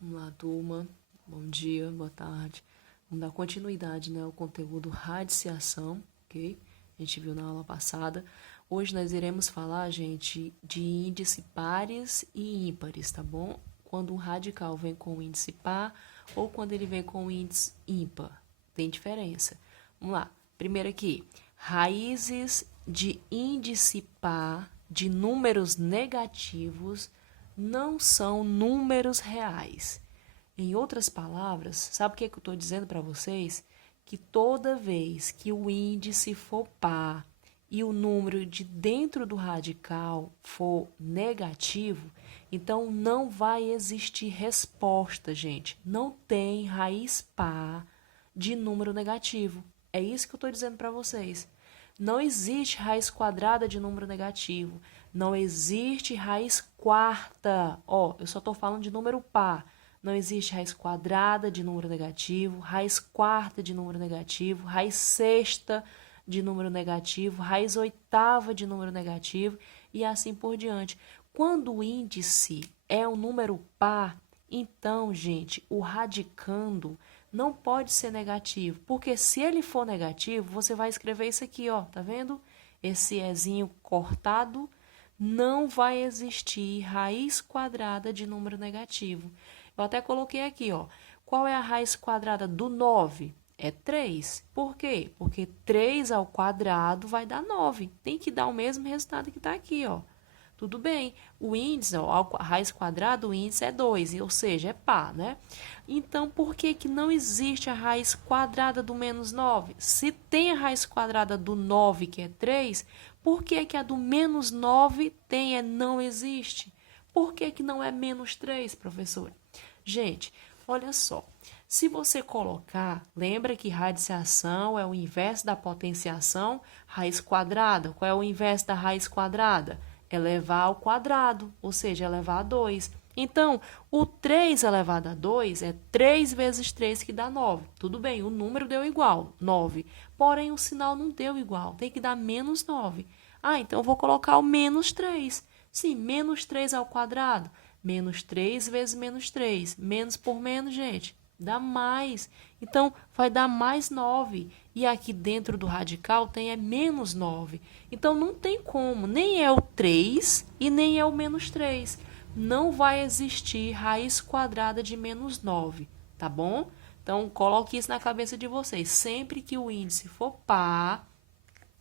Vamos lá, turma. Bom dia, boa tarde. Vamos dar continuidade, né, ao conteúdo radiciação, ok? A gente viu na aula passada. Hoje nós iremos falar, gente, de índice pares e ímpares, tá bom? Quando um radical vem com o índice par ou quando ele vem com o índice ímpar. Tem diferença. Vamos lá. Primeiro aqui, raízes de índice par de números negativos não são números reais. Em outras palavras, sabe o que eu estou dizendo para vocês? Que toda vez que o índice for par e o número de dentro do radical for negativo, então não vai existir resposta, gente. Não tem raiz par de número negativo. É isso que eu estou dizendo para vocês. Não existe raiz quadrada de número negativo. Não existe raiz quarta. Eu só estou falando de número par. Não existe raiz quadrada de número negativo, raiz quarta de número negativo, raiz sexta de número negativo, raiz oitava de número negativo e assim por diante. Quando o índice é um número par, então, gente, o radicando não pode ser negativo, porque se ele for negativo, você vai escrever isso aqui, ó, tá vendo? Esse ezinho cortado, não vai existir raiz quadrada de número negativo. Eu até coloquei aqui, ó. Qual é a raiz quadrada do 9? É 3. Por quê? Porque 3 ao quadrado vai dar 9. Tem que dar o mesmo resultado que está aqui, ó. Tudo bem, o índice, ó, a raiz quadrada, o índice é 2, ou seja, é par, né? Então, por que que não existe a raiz quadrada do menos 9? Se tem a raiz quadrada do 9, que é 3, por que que a do menos 9 não existe? Por que que não é menos 3, professora? Gente, olha só, se você colocar, lembra que radiciação é o inverso da potenciação, raiz quadrada. Qual é o inverso da raiz quadrada? Elevar ao quadrado, ou seja, elevar a 2. Então, o 3 elevado a 2 é 3 vezes 3 que dá 9. Tudo bem, o número deu igual, 9. Porém, o sinal não deu igual, tem que dar menos 9. Então eu vou colocar o menos 3. Sim, menos 3 ao quadrado. Menos 3 vezes menos 3. Menos por menos, gente, dá mais. Então, vai dar mais 9. E aqui dentro do radical tem menos 9. Então, não tem como. Nem é o 3 e nem é o menos 3. Não vai existir raiz quadrada de menos 9, tá bom? Então, coloque isso na cabeça de vocês. Sempre que o índice for par,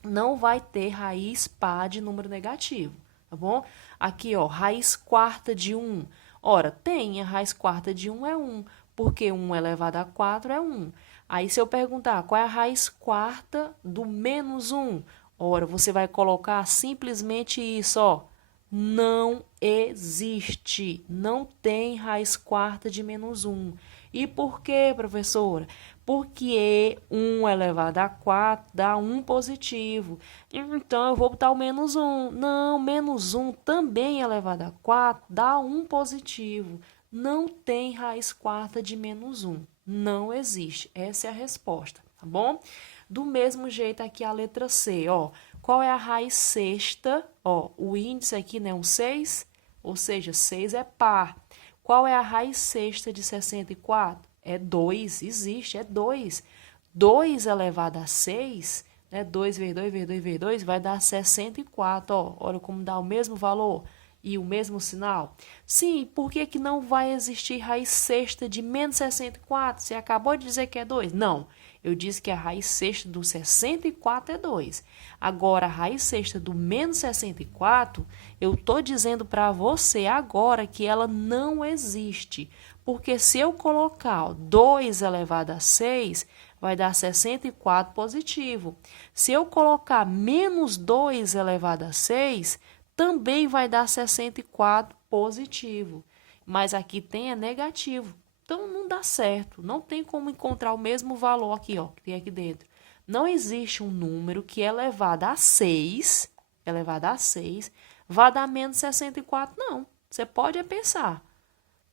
não vai ter raiz par de número negativo, tá bom? Aqui, ó, raiz quarta de 1. Ora, tem, a raiz quarta de 1 é 1, porque 1 elevado a 4 é 1. Aí, se eu perguntar qual é a raiz quarta do menos 1, ora, você vai colocar simplesmente isso, ó. Não existe, não tem raiz quarta de menos 1. E por quê, professora? Porque 1 elevado a 4 dá 1 positivo. Então, eu vou botar o menos 1. Não, menos 1 também elevado a 4 dá 1 positivo. Não tem raiz quarta de menos 1. Não existe. Essa é a resposta, tá bom? Do mesmo jeito aqui a letra C, ó. Qual é a raiz sexta? Ó, o índice aqui, né, um 6, ou seja, 6 é par. Qual é a raiz sexta de 64? É 2, existe, é 2. 2 elevado a 6, né, 2 vezes 2 vezes 2 vezes 2 vai dar 64, ó. Olha como dá o mesmo valor e o mesmo sinal. Sim, por que que não vai existir raiz sexta de menos 64? Você acabou de dizer que é 2? Não. Eu disse que a raiz sexta do 64 é 2. Agora, a raiz sexta do menos 64, eu estou dizendo para você agora que ela não existe. Porque se eu colocar 2 elevado a 6, vai dar 64 positivo. Se eu colocar menos 2 elevado a 6, também vai dar 64 positivo. Mas aqui tem negativo. Então, não dá certo. Não tem como encontrar o mesmo valor aqui, ó, que tem aqui dentro. Não existe um número que elevado a 6, vai dar menos 64, não. Você pode pensar.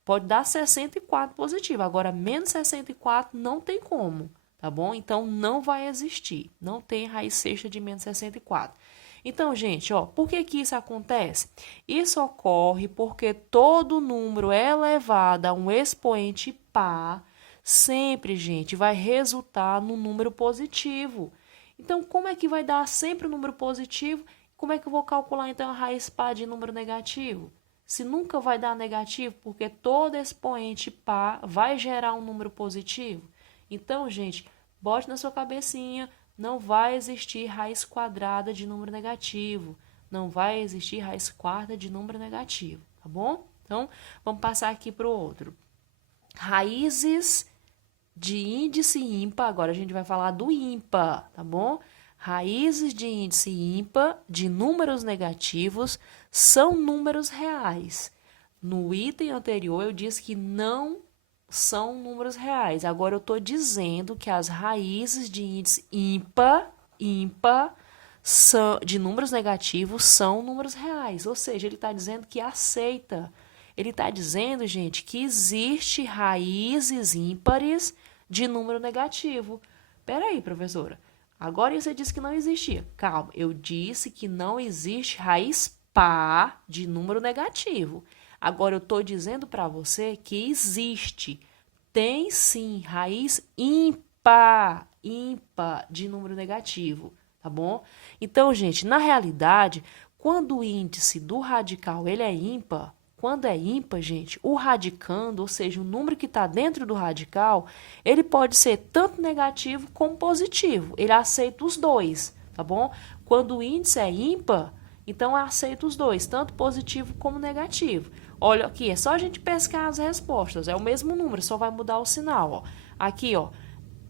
Pode dar 64 positivo. Agora, menos 64 não tem como, tá bom? Então, não vai existir. Não tem raiz sexta de menos 64. Então, gente, ó, por que que isso acontece? Isso ocorre porque todo número elevado a um expoente par sempre, gente, vai resultar no número positivo. Então, como é que vai dar sempre o número positivo? Como é que eu vou calcular, então, a raiz par de número negativo? Se nunca vai dar negativo, porque todo expoente par vai gerar um número positivo. Então, gente, bote na sua cabecinha, não vai existir raiz quadrada de número negativo. Não vai existir raiz quarta de número negativo, tá bom? Então, vamos passar aqui para o outro. Raízes de índice ímpar, agora a gente vai falar do ímpar, tá bom? Raízes de índice ímpar de números negativos são números reais. No item anterior eu disse que não são números reais. Agora eu estou dizendo que as raízes de índice ímpar de números negativos são números reais. Ou seja, ele está dizendo que aceita. Ele está dizendo, gente, que existe raízes ímpares de número negativo. Peraí, professora. Agora você disse que não existia. Calma, eu disse que não existe raiz par de número negativo. Agora eu estou dizendo para você que existe. Tem sim raiz ímpar de número negativo, tá bom? Então, gente, na realidade, quando o índice do radical ele é ímpar, quando é ímpar, gente, o radicando, ou seja, o número que está dentro do radical, ele pode ser tanto negativo como positivo. Ele aceita os dois, tá bom? Quando o índice é ímpar, então aceita os dois, tanto positivo como negativo. Olha aqui, é só a gente pescar as respostas, é o mesmo número, só vai mudar o sinal, ó. Aqui, ó,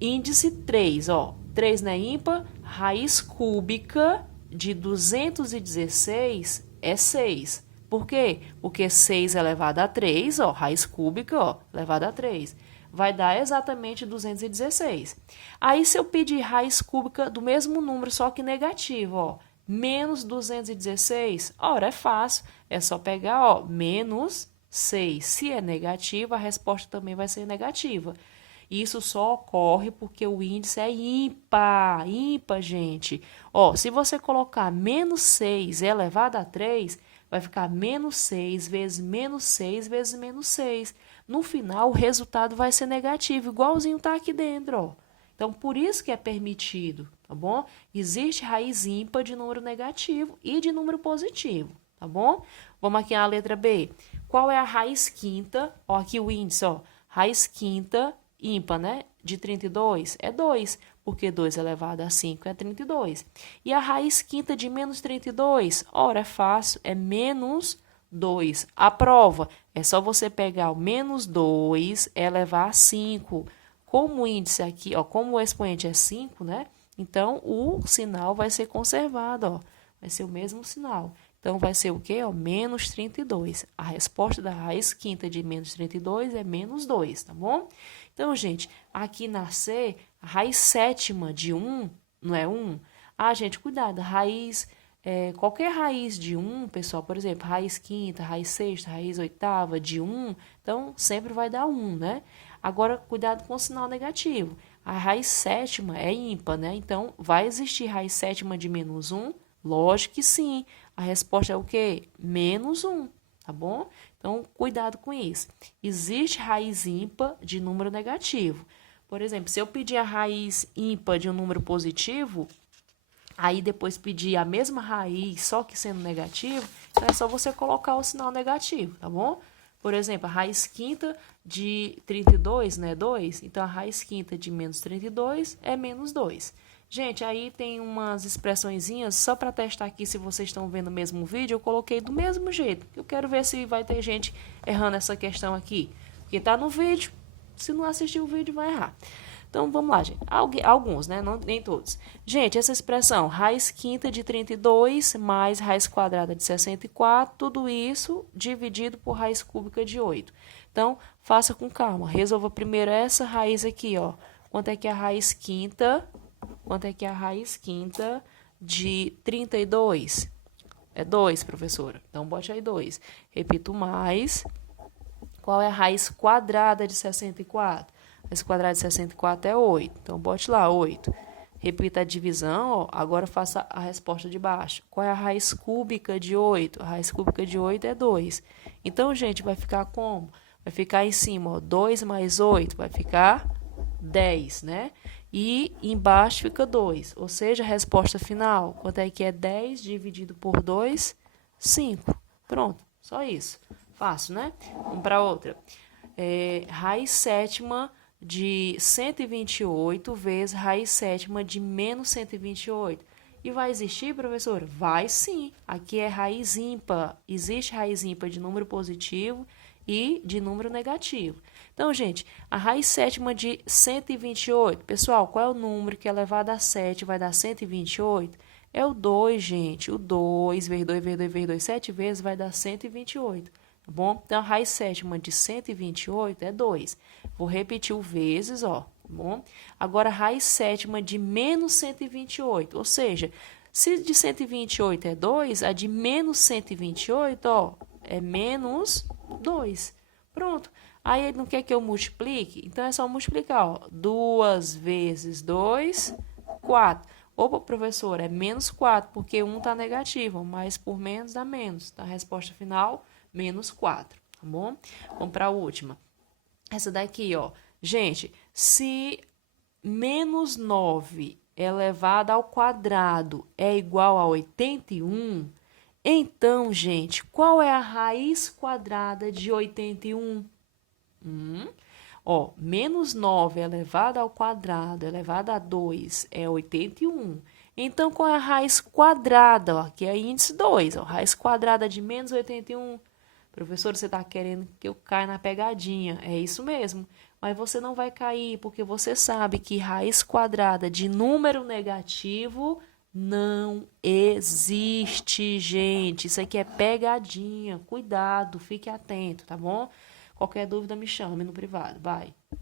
índice 3, ó. 3 não é ímpar, raiz cúbica de 216 é 6. Por quê? Porque 6 elevado a 3, ó, raiz cúbica, ó, elevado a 3, vai dar exatamente 216. Aí, se eu pedir raiz cúbica do mesmo número, só que negativo, ó, menos 216, ora, é fácil, é só pegar, ó, menos 6. Se é negativo, a resposta também vai ser negativa. Isso só ocorre porque o índice é ímpar, gente. Ó, se você colocar menos 6 elevado a 3, vai ficar menos 6 vezes menos 6 vezes menos 6. No final, o resultado vai ser negativo, igualzinho tá aqui dentro, ó. Então, por isso que é permitido, tá bom? Existe raiz ímpar de número negativo e de número positivo, tá bom? Vamos aqui à letra B. Qual é a raiz quinta? Ó, aqui o índice, ó. Raiz quinta ímpar, né? De 32 é 2, porque 2 elevado a 5 é 32. E a raiz quinta de menos 32? Ora, é fácil, é menos 2. A prova é só você pegar o menos 2 e elevar a 5. Como o índice aqui, ó, como o expoente é 5, né? Então, o sinal vai ser conservado, ó. Vai ser o mesmo sinal. Então, vai ser o quê? Ó, menos 32. A resposta da raiz quinta de menos 32 é menos 2, tá bom? Então, gente, aqui na C, a raiz sétima de 1, não é 1? Ah, gente, cuidado, qualquer raiz de 1, pessoal, por exemplo, raiz quinta, raiz sexta, raiz oitava de 1, então sempre vai dar 1, né? Agora, cuidado com o sinal negativo. A raiz sétima é ímpar, né? Então, vai existir raiz sétima de menos 1? Lógico que sim. A resposta é o quê? Menos 1, tá bom? Então, cuidado com isso. Existe raiz ímpar de número negativo. Por exemplo, se eu pedir a raiz ímpar de um número positivo, aí depois pedir a mesma raiz, só que sendo negativo, então é só você colocar o sinal negativo, tá bom? Por exemplo, a raiz quinta de 32, né, 2, então a raiz quinta de menos 32 é menos 2. Gente, aí tem umas expressõezinhas, só para testar aqui se vocês estão vendo o mesmo vídeo, eu coloquei do mesmo jeito. Eu quero ver se vai ter gente errando essa questão aqui. Porque tá no vídeo, se não assistir o vídeo vai errar. Então, vamos lá, gente. Alguns, né? Não, nem todos. Gente, essa expressão, raiz quinta de 32 mais raiz quadrada de 64, tudo isso dividido por raiz cúbica de 8. Então, faça com calma. Resolva primeiro essa raiz aqui, ó. Quanto é que é a raiz quinta? Quanto é que é a raiz quinta de 32? É 2, professora. Então, bote aí 2. Repito mais. Qual é a raiz quadrada de 64? Raiz quadrada de 64 é 8. Então, bote lá 8. Repita a divisão, ó, agora faça a resposta de baixo. Qual é a raiz cúbica de 8? A raiz cúbica de 8 é 2. Então, gente, vai ficar como? Vai ficar em cima, ó, 2 mais 8, vai ficar 10, né? E embaixo fica 2, ou seja, a resposta final, quanto é que é 10 dividido por 2? 5. Pronto, só isso. Fácil, né? Vamos para outra. Raiz sétima de 128 vezes raiz sétima de menos 128. E vai existir, professora? Vai sim. Aqui é raiz ímpar. Existe raiz ímpar de número positivo e de número negativo. Então, gente, a raiz sétima de 128. Pessoal, qual é o número que elevado a 7 vai dar 128? É o 2, gente. O 2 vezes 2 vezes 2 vezes 2, 7 vezes vai dar 128. Tá bom? Então, a raiz sétima de 128 é 2. Vou repetir o vezes, ó. Tá bom? Agora, a raiz sétima de menos 128. Ou seja, se de 128 é 2, a de menos 128, ó, é menos 2. Pronto. Aí, ele não quer que eu multiplique? Então, é só multiplicar, ó. 2 vezes 2, 4. Opa, professor, é menos 4, porque 1 está negativo. Mais por menos dá menos. Tá? A resposta final, menos 4, tá bom? Vamos para a última. Essa daqui, ó. Gente, se menos 9 elevado ao quadrado é igual a 81, então, gente, qual é a raiz quadrada de 81? Ó, menos 9 elevado ao quadrado elevado a 2 é 81. Então, qual é a raiz quadrada? Ó, aqui é índice 2. Ó, raiz quadrada de menos 81. Professor, você está querendo que eu caia na pegadinha. É isso mesmo. Mas você não vai cair, porque você sabe que raiz quadrada de número negativo não existe, gente. Isso aqui é pegadinha. Cuidado, fique atento, tá bom? Qualquer dúvida, me chame no privado. Vai.